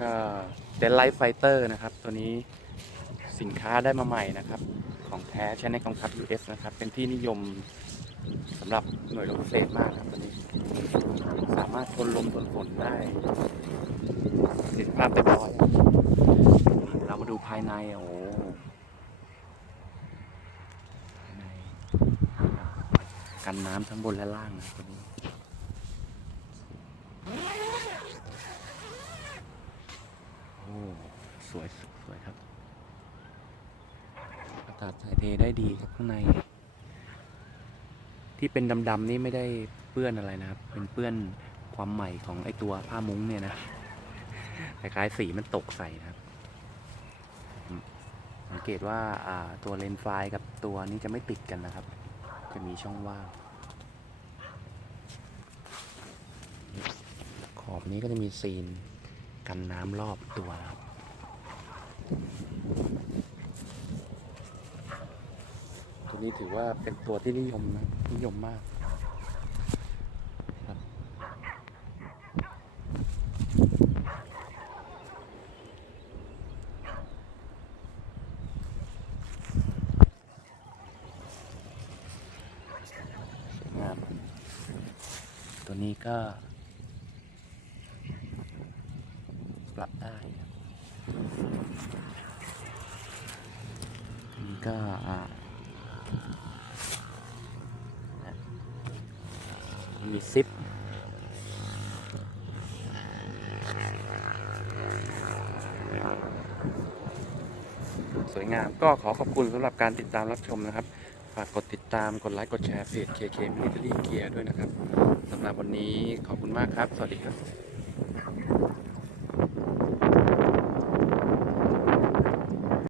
ก็เดนไลท์ไฟเตอร์นะครับ ตัวนี้สินค้าได้มาใหม่นะครับ ของแท้ใช้ในกองทัพ US นะครับ เป็นที่นิยมสำหรับหน่วยรบพิเศษมากครับตัวนี้ สามารถทนลมทนฝนได้ติดภาพเรียบร้อยเรามาดูภายในโอ้โหภายในกันน้ำทั้งบนและล่างนะตัวนี้ โอ้ สวยสวยครับอากาศถ่ายเทได้ดีครับข้างใน ที่เป็นดำๆนี่ไม่ได้เปื้อนอะไรนะครับ เป็นเปื้อนความใหม่ของไอตัวผ้ามุ้งเนี่ยนะคล้ายๆสีมันตกใส่นะครับสังเกตว่าตัวเลนส์ไฟกับตัวนี้จะไม่ติดกันนะครับ จะมีช่องว่างขอบนี้ก็จะมีซีน กันน้ำรอบตัวครับตัวนี้ถือว่าเป็นตัวที่นิยมนะนิยมมากครับสวยงามตัวนี้ก็ ปรับได้นี่ก็มีซิปสวยงามก็ขอขอบคุณสำหรับการติดตามรับชมนะครับ ฝากกดติดตามกดไลค์กดแชร์เพจ KK Military Gear ด้วยนะครับสำหรับวันนี้ขอบคุณมากครับ สวัสดีครับ